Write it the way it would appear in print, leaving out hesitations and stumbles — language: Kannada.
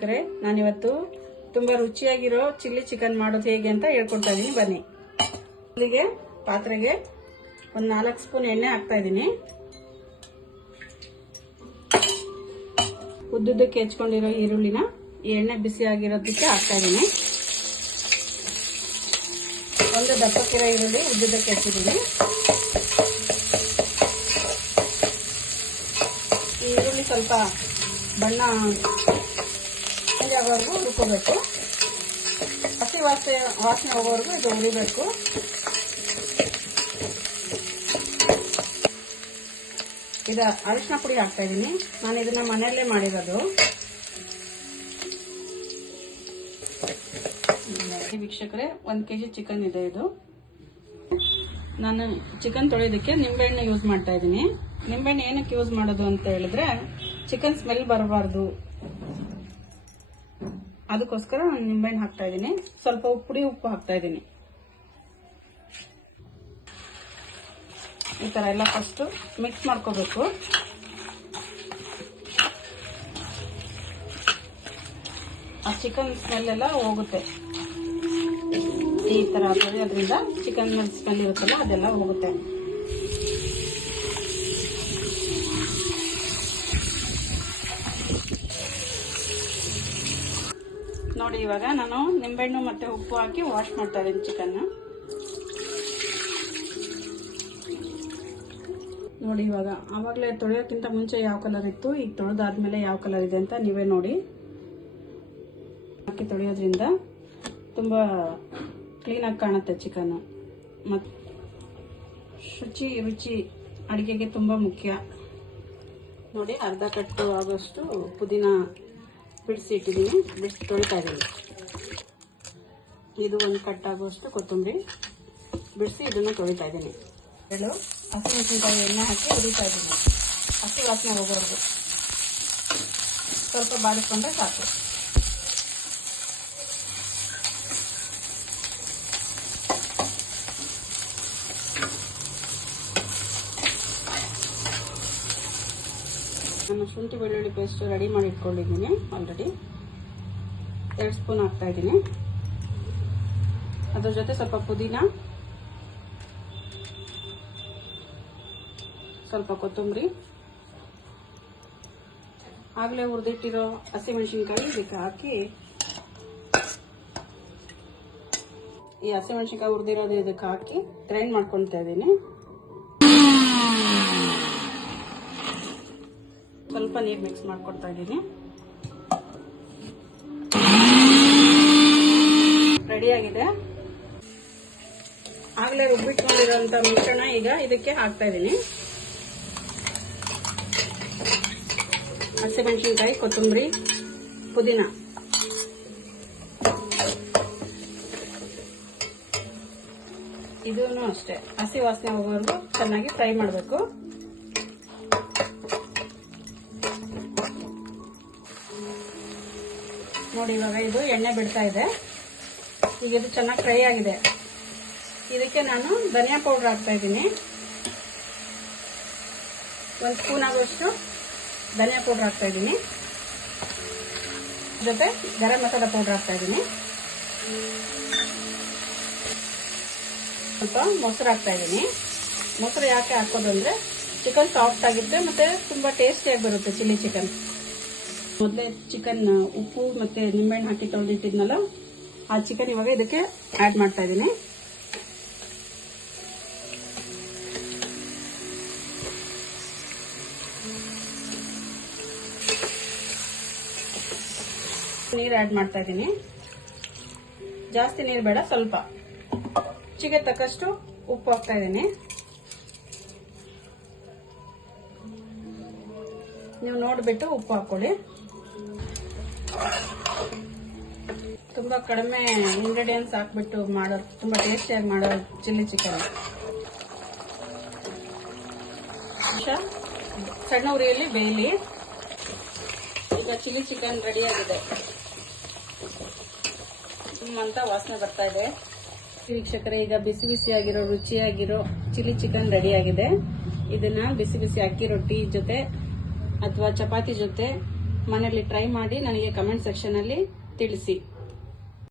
ವೀಕ್ಷಕರೇ, ನಾನಿವತ್ತು ತುಂಬಾ ರುಚಿಯಾಗಿರೋ ಚಿಲ್ಲಿ ಚಿಕನ್ ಮಾಡೋದು ಹೇಗೆ ಅಂತ ಹೇಳ್ಕೊಡ್ತಾ ಇದೀನಿ. ಬನ್ನಿ. ಇಲ್ಲಿಗೆ ಪಾತ್ರೆಗೆ ಒಂದು 4 ಸ್ಪೂನ್ ಎಣ್ಣೆ ಹಾಕ್ತಾ ಇದೀನಿ. ಉದ್ದುದ್ದಕ್ಕೆ ಹೆಚ್ಕೊಂಡಿರೋ ಈರುಳ್ಳಿನ ಈ ಎಣ್ಣೆ ಬಿಸಿ ಆಗಿರೋದಕ್ಕೆ ಹಾಕ್ತಾ ಇದೀನಿ. ಒಂದು ದಪ್ಪಕ್ಕಿರೋ ಈರುಳ್ಳಿ ಉದ್ದುದ್ದಕ್ಕೆ ಹೆಚ್ಚಿದ್ದೀನಿ. ಈ ಈರುಳ್ಳಿ ಸ್ವಲ್ಪ ಬಣ್ಣ ಆಗೋವರೆಗೂ ಹುರ್ಕೋಬೇಕು. ಹಸಿ ವಾಸನೆ ಹೋಗೋವರೆಗೂ ಇದು ಹುರಿಬೇಕು. ಇದು ಅರಿಶಿನ ಪುಡಿ ಹಾಕ್ತಾ ಇದ್ದೀನಿ. ನಾನು ಇದನ್ನ ಮನೆಯಲ್ಲೇ ಮಾಡಿರೋದು. ವೀಕ್ಷಕರೇ, 1 kg ಚಿಕನ್ ಇದೆ. ಇದು ನಾನು ಚಿಕನ್ ತೊಳೆಯೋದಕ್ಕೆ ನಿಂಬೆಹಣ್ಣು ಯೂಸ್ ಮಾಡ್ತಾ ಇದ್ದೀನಿ. ನಿಂಬೆಹಣ್ಣು ಏನಕ್ಕೆ ಯೂಸ್ ಮಾಡೋದು ಅಂತ ಹೇಳಿದ್ರೆ ಚಿಕನ್ ಸ್ಮೆಲ್ ಬರಬಾರ್ದು, ಅದಕ್ಕೋಸ್ಕರ ನಾನು ನಿಂಬೆಹಣ್ಣು ಹಾಕ್ತಾ ಇದ್ದೀನಿ. ಸ್ವಲ್ಪ ಪುಡಿ ಉಪ್ಪು ಹಾಕ್ತಾ ಇದ್ದೀನಿ. ಈ ತರ ಎಲ್ಲ ಫಸ್ಟ್ ಮಿಕ್ಸ್ ಮಾಡ್ಕೋಬೇಕು. ಆ ಚಿಕನ್ ಸ್ಮೆಲ್ ಎಲ್ಲ ಹೋಗುತ್ತೆ. ಈ ತರ ತೊಳೆಯೋದ್ರಿಂದ ಚಿಕನ್ ಸ್ಮೆಲ್ ಇರುತ್ತಲ್ಲ ಅದೆಲ್ಲ ಹೋಗುತ್ತೆ. ನೋಡಿ, ಇವಾಗ ನಾನು ನಿಂಬೆಹಣ್ಣು ಮತ್ತೆ ಉಪ್ಪು ಹಾಕಿ ವಾಶ್ ಮಾಡ್ತಾ ಇದ್ದೀನಿ ಚಿಕನ್. ನೋಡಿ, ಇವಾಗ ಆವಾಗಲೇ ತೊಳೆಯೋಕ್ಕಿಂತ ಮುಂಚೆ ಯಾವ ಕಲರ್ ಇತ್ತು, ಈಗ ತೊಳೆದಾದ್ಮೇಲೆ ಯಾವ ಕಲರ್ ಇದೆ ಅಂತ ನೀವೇ ನೋಡಿ. ಹಾಕಿ ತೊಳೆಯೋದ್ರಿಂದ ತುಂಬಾ ಕ್ಲೀನಾಗಿ ಕಾಣುತ್ತೆ ಚಿಕನ್. ಮತ್ತು ರುಚಿ ಅಡಿಗೆಗೆ ತುಂಬಾ ಮುಖ್ಯ. ನೋಡಿ, ಅರ್ಧ ಕಟ್ಟು ಆಗೋಷ್ಟು ಪುದೀನ ಬಿಡಿಸಿ ಇಟ್ಟಿದ್ದೀನಿ, ಬಿಡಿಸಿ ತೊಳಿತಾ ಇದ್ದೀನಿ. ಇದು 1 ಕಟ್ ಆಗುವಷ್ಟು ಕೊತ್ತಂಬರಿ ಬಿಡಿಸಿ ಇದನ್ನು ತೊಳಿತಾ ಇದ್ದೀನಿ. ಹಸಿಮೆಣಸಿನಕಾಯಿ ಎಣ್ಣೆ ಹಾಕಿ ಹುರಿತಾ ಇದ್ದೀನಿ. ಹಸಿ ವಾಸನೆ ಹೋಗೋವರೆಗೂ ಸ್ವಲ್ಪ ಬಾಡಿಸ್ಕೊಂಡ್ರೆ ಸಾಕು. ನಾನು ಶುಂಠಿ ಬೆಳ್ಳುಳ್ಳಿ ಪೇಸ್ಟ್ ರೆಡಿ ಮಾಡಿ ಇಟ್ಕೊಂಡಿದ್ದೀನಿ. ಆಲ್ರೆಡಿ 2 ಸ್ಪೂನ್ ಹಾಕ್ತಾ ಇದ್ದೀನಿ. ಅದ್ರ ಜೊತೆ ಸ್ವಲ್ಪ ಪುದೀನ, ಸ್ವಲ್ಪ ಕೊತ್ತಂಬರಿ, ಆಗಲೇ ಹುರಿದಿಟ್ಟಿರೋ ಹಸಿಮೆಣಸಿನ್ಕಾಯಿ ಇದಕ್ಕೆ ಹಾಕಿ, ಈ ಹಸಿಮೆಣಸಿನ್ಕಾಯಿ ಹುರಿದಿರೋದು ಇದಕ್ಕೆ ಹಾಕಿ ಗ್ರೈಂಡ್ ಮಾಡ್ಕೊಳ್ತಾ ಇದ್ದೀನಿ. ಸ್ವಲ್ಪ ನೀರು ಮಿಕ್ಸ್ ಮಾಡ್ಕೊಡ್ತಾ ಇದ್ದೀನಿ. ರೆಡಿಯಾಗಿದೆ. ಆಗಲೇ ರುಬ್ಬಿಟ್ಕೊಂಡಿರೋಂಥ ಮಿಶ್ರಣ ಈಗ ಇದಕ್ಕೆ ಹಾಕ್ತಾ ಇದ್ದೀನಿ. ಹಸಿಮೆಣಸಿನಕಾಯಿ, ಕೊತ್ತಂಬರಿ, ಪುದೀನ, ಇದೂ ಅಷ್ಟೇ ಹಸಿ ವಾಸನೆ ಹೋಗೋವರೆಗೂ ಚೆನ್ನಾಗಿ ಫ್ರೈ ಮಾಡಬೇಕು. ನೋಡಿ, ಇವಾಗ ಇದು ಎಣ್ಣೆ ಬಿಡ್ತಾ ಇದೆ. ಈಗ ಇದು ಚೆನ್ನಾಗಿ ಫ್ರೈ ಆಗಿದೆ. ಇದಕ್ಕೆ ನಾನು ಧನಿಯಾ ಪೌಡರ್ ಹಾಕ್ತಾ ಇದ್ದೀನಿ. 1 ಸ್ಪೂನ್ ಆಗುವಷ್ಟು ಧನಿಯಾ ಪೌಡರ್ ಹಾಕ್ತಾ ಇದ್ದೀನಿ. ಜೊತೆ ಗರಂ ಮಸಾಲ ಪೌಡರ್ ಹಾಕ್ತಾ ಇದ್ದೀನಿ. ಸ್ವಲ್ಪ ಮೊಸರು ಹಾಕ್ತಾ ಇದ್ದೀನಿ. ಮೊಸರು ಯಾಕೆ ಹಾಕೋದು ಅಂದ್ರೆ ಚಿಕನ್ ಸಾಫ್ಟ್ ಆಗುತ್ತೆ ಮತ್ತೆ ತುಂಬಾ ಟೇಸ್ಟಿಯಾಗಿ ಬರುತ್ತೆ ಚಿಲ್ಲಿ ಚಿಕನ್. ಮೊದಲೇ ಚಿಕನ್ ಉಪ್ಪು ಮತ್ತೆ ನಿಂಬೆಹಣ್ಣು ಹಾಕಿ ತೊಳೆದಿಟ್ಟಿದ್ನಲ್ಲ, ಆ ಚಿಕನ್ ಇವಾಗ ಇದಕ್ಕೆ ಆಡ್ ಮಾಡ್ತಾ ಇದ್ದೀನಿ. ನೀರು ಆಡ್ ಮಾಡ್ತಾ ಇದ್ದೀನಿ. ಜಾಸ್ತಿ ನೀರು ಬೇಡ, ಸ್ವಲ್ಪ. ರುಚಿಗೆ ತಕ್ಕಷ್ಟು ಉಪ್ಪು ಹಾಕ್ತಾ ಇದ್ದೀನಿ. ನೀವು ನೋಡ್ಬಿಟ್ಟು ಉಪ್ಪು ಹಾಕೊಳ್ಳಿ. ತುಂಬಾ ಕಡಿಮೆ ಇಂಗ್ರೀಡಿಯೆಂಟ್ಸ್ ಹಾಕ್ಬಿಟ್ಟು ಮಾಡೋದು ತುಂಬಾ ಟೇಸ್ಟಿಯಾಗಿ ಮಾಡೋ ಚಿಲ್ಲಿ ಚಿಕನ್. ಸಣ್ಣ ಉರಿಯಲ್ಲಿ ಬೇಯಲಿ. ಈಗ ಚಿಲ್ಲಿ ಚಿಕನ್ ರೆಡಿ ಆಗಿದೆ. ಅಂತ ವಾಸನೆ ಬರ್ತಾ ಇದೆ. ವೀಕ್ಷಕರೇ, ಈಗ ಬಿಸಿ ಬಿಸಿಯಾಗಿರೋ ರುಚಿಯಾಗಿರೋ ಚಿಲ್ಲಿ ಚಿಕನ್ ರೆಡಿ ಆಗಿದೆ. ಇದನ್ನ ಬಿಸಿ ಬಿಸಿ ಅಕ್ಕಿ ರೊಟ್ಟಿ ಜೊತೆ ಅಥವಾ ಚಪಾತಿ ಜೊತೆ ಮನೆಯಲ್ಲಿ ಟ್ರೈ ಮಾಡಿ ನನಗೆ ಕಮೆಂಟ್ ಸೆಕ್ಷನ್ ಅಲ್ಲಿ ತಿಳಿಸಿ.